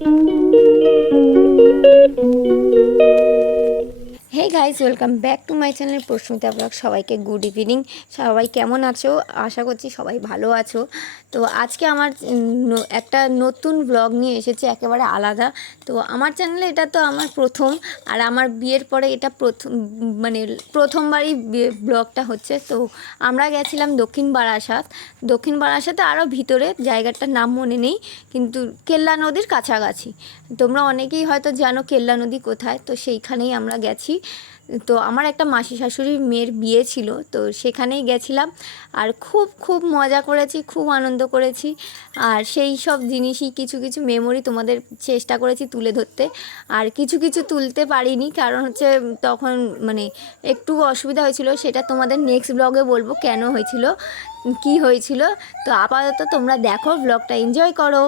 Hey guys, welcome back to my channel প্রশ্নতা blog. সবাইকে good evening. সবাই কেমন আছো? আশা করছি সবাই ভালো আছো। তো আজকে আমার একটা নতুন ব্লগ নিয়ে এসেছি, একেবারে আলাদা। তো আমার চ্যানেলে এটা তো আমার প্রথম, আর আমার বিয়ের পরে এটা প্রথমবারই ব্লগটা হচ্ছে। তো আমরা গেছিলাম দক্ষিণ বারাসাতে, আরও ভিতরে, জায়গাটার নাম মনে নেই, কিন্তু কেল্লা নদীর কাছাকাছি। তোমরা অনেকেই হয়তো জানো কেল্লা নদী কোথায়, তো সেইখানেই আমরা গেছি। তো আমার একটা মাসি শাশুড়ির মেয়ের বিয়ে ছিল, তো সেখানেই গেছিলাম। আর খুব খুব মজা করেছি, খুব আনন্দ করেছি। আর সেই সব জিনিসই কিছু কিছু মেমোরি তোমাদের চেষ্টা করেছি তুলে ধরতে। আর কিছু কিছু তুলতে পারিনি, কারণ হচ্ছে তখন একটু অসুবিধা হয়েছিল। সেটা তোমাদের নেক্সট ব্লগে বলবো কেন হয়েছিল, কি হয়েছিল। তো আপাতত তোমরা দেখো, ব্লগটা এনজয় করো।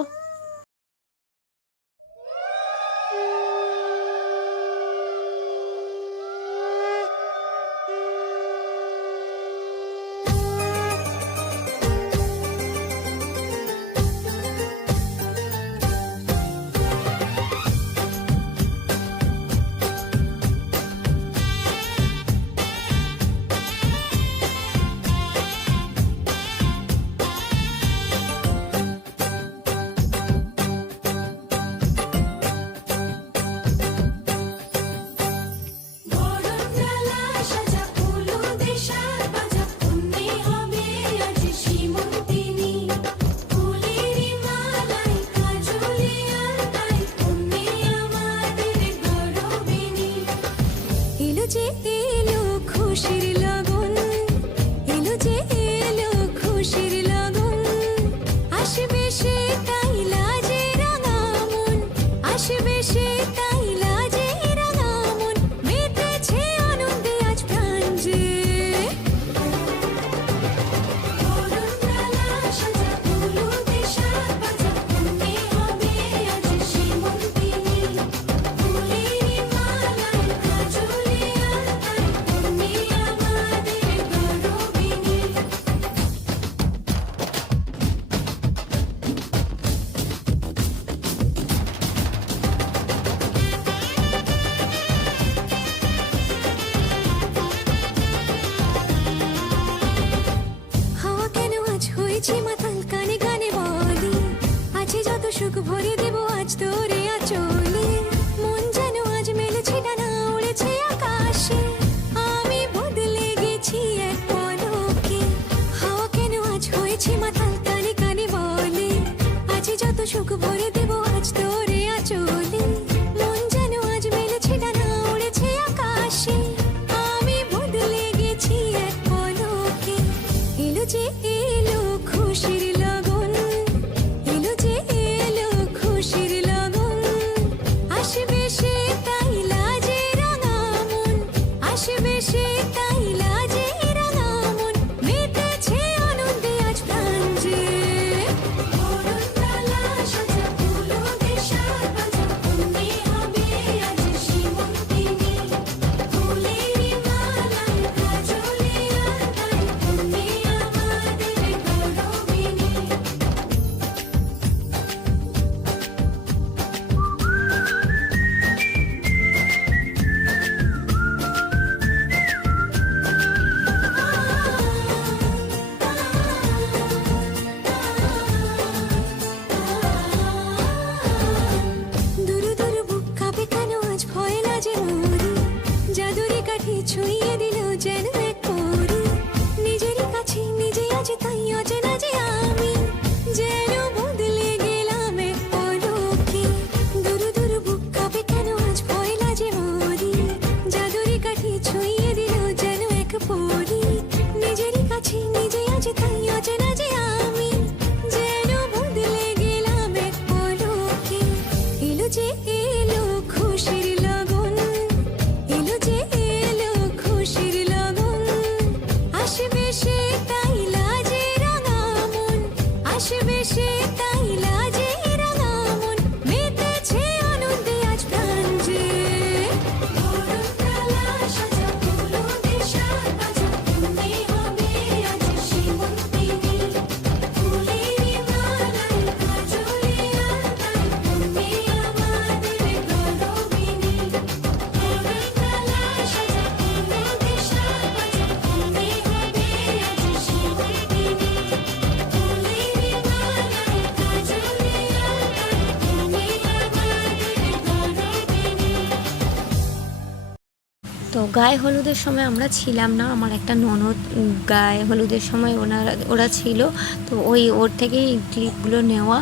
মাতাল কানে কানে বলি, আছে যত সুখ ভরে দেব আজ তোরে আঁচলে। মন যেন আজ মেলেছে ডানা, উড়েছে আকাশে। আমি বদলে গেছি এক পলকে। হাওয়া কেন আজ হয়েছে মাতাল কানে কানে বলে, আছে যত সুখ ভরে দেব আজ তোরে আঁচলে। মন যেন আজ মেলেছে ডানা, উড়েছে আকাশে। আমি বদলে গেছি এক পলকে। এলো যে এলো খুশির লগন, এলো যে এলো খুশির লগন। আসবে সে তাই লাজে রাঙা মন, আসবে সে তাই লাজে রাঙা মন। মেতেছে আনন্দে আজ প্রাণ যে। বরণডালা সাজা ফুলো দেশার বাজা, কন্যে হবে আজ সীমন্তিনী। ফুলেরই মালায় কাজলে আলতায়, কন্যে আমাদের গৌরবিনী। দুরু দুরু বুক কাঁপে কেন আজ ভয় লাজে মরি। জাদুরি কাঠি ছুঁয়ে দিল যেন এক পরি। নিজেরই কাছে নিজে আছে তাই অচেনা যে আমি, যেন বদলে গেলাম এক পলকে। দুরু দুরু বুক কাঁপে কেন আজ ভয় লাজে মরি। জাদুরি কাঠি ছুঁয়ে দিল যেন এক পরি। নিজেরই কাছে নিজে আছে তাই অচেনা যে আমি, যেন বদলে গেলাম এক পলকে। এলো যে এলো খুশির লগন, এলো যে এলো খুশির লগন। আসবে সে তাই লাজে রাঙা মন, আসবে সে তাই লাজে রাঙা মন। মেতেছে আনন্দে আজ প্রাণ যে। বরণডালা সাজা ফুলো দেশার বাজা, কন্যে হবে আজ সীমন্তিনী। ফুলেরই মালায় কাজলে আলতায়, কন্যে তো গায়ে হলুদের সময় আমরা ছিলাম না, আমার একটা ননদ গায়ে হলুদের সময় ওরা ছিল, তো ওর থেকেই ক্লিপগুলো নেওয়া।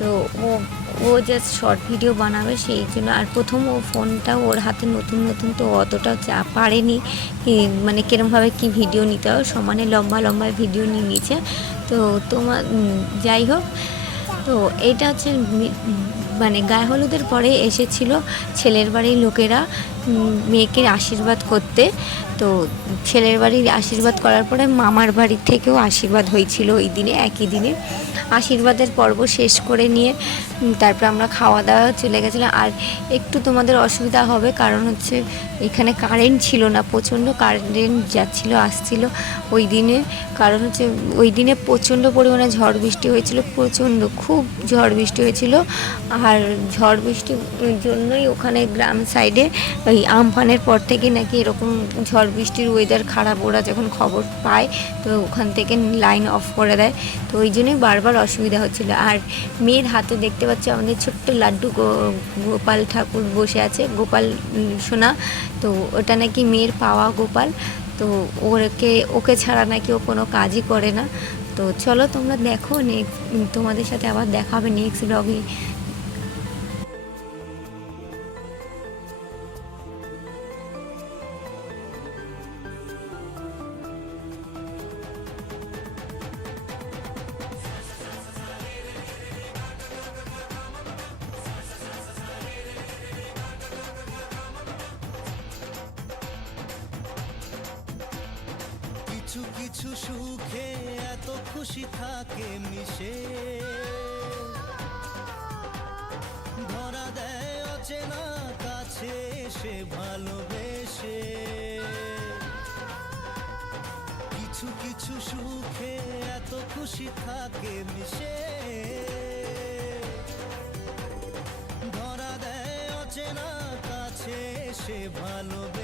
তো ও জাস্ট শর্ট ভিডিও বানাবে সেই জন্য, আর প্রথম ও ফোনটা ওর হাতে নতুন নতুন, তো অতটা পারেনি মানে কিরমভাবে কি ভিডিও নিতে হয়, সমানে লম্বা লম্বা ভিডিও নিয়ে নিয়েছে। তো যাই হোক, তো এইটা হচ্ছে মানে গায়ে হলুদের পরে এসেছিল ছেলের বাড়ির লোকেরা মেয়েকে আশীর্বাদ করতে। তো ছেলের বাড়ির আশীর্বাদ করার পরে মামার বাড়ির থেকেও আশীর্বাদ হয়েছিল ওই দিনে, একই দিনে। আশীর্বাদের পর্ব শেষ করে নিয়ে তারপর আমরা খাওয়া দাওয়া চলে গেছিলাম। আর একটু তোমাদের অসুবিধা হবে, কারণ হচ্ছে এখানে কারেন্ট ছিল না, প্রচণ্ড কারেন্ট যাচ্ছিলো আসছিল ওই দিনে। কারণ হচ্ছে ওই দিনে প্রচণ্ড পরিমাণে ঝড় বৃষ্টি হয়েছিল, খুব ঝড় বৃষ্টি হয়েছিল। আর ঝড় বৃষ্টির জন্যই ওখানে গ্রাম সাইডে ওই আমফানের পর থেকে নাকি এরকম ঝড় বৃষ্টির ওয়েদার খারাপ, ওরা যখন খবর পায় তো ওখান থেকে লাইন অফ করে দেয়। তো ওই জন্যই বারবার অসুবিধা হচ্ছিল। আর মেয়ের হাতে দেখতে পাচ্ছি আমাদের ছোট্ট লাড্ডু গোপাল ঠাকুর বসে আছে, গোপাল সোনা। তো ওটা নাকি মেয়ের পাওয়া গোপাল। তো ওকে ছাড়া নাকি ও কোনো কাজই করে না। তো চলো তোমরা দেখো, তোমাদের সাথে আবার দেখা হবে নেক্সট ব্লগে। কিছু কিছু সুখে এত খুশি থাকে মিশে, ধরা দেয় অচেনা কাছে এসে ভালোবেসে। কিছু কিছু সুখে এত খুশি থাকে মিশে, ধরা দেয় অচেনা কাছে এসে ভালোবেসে।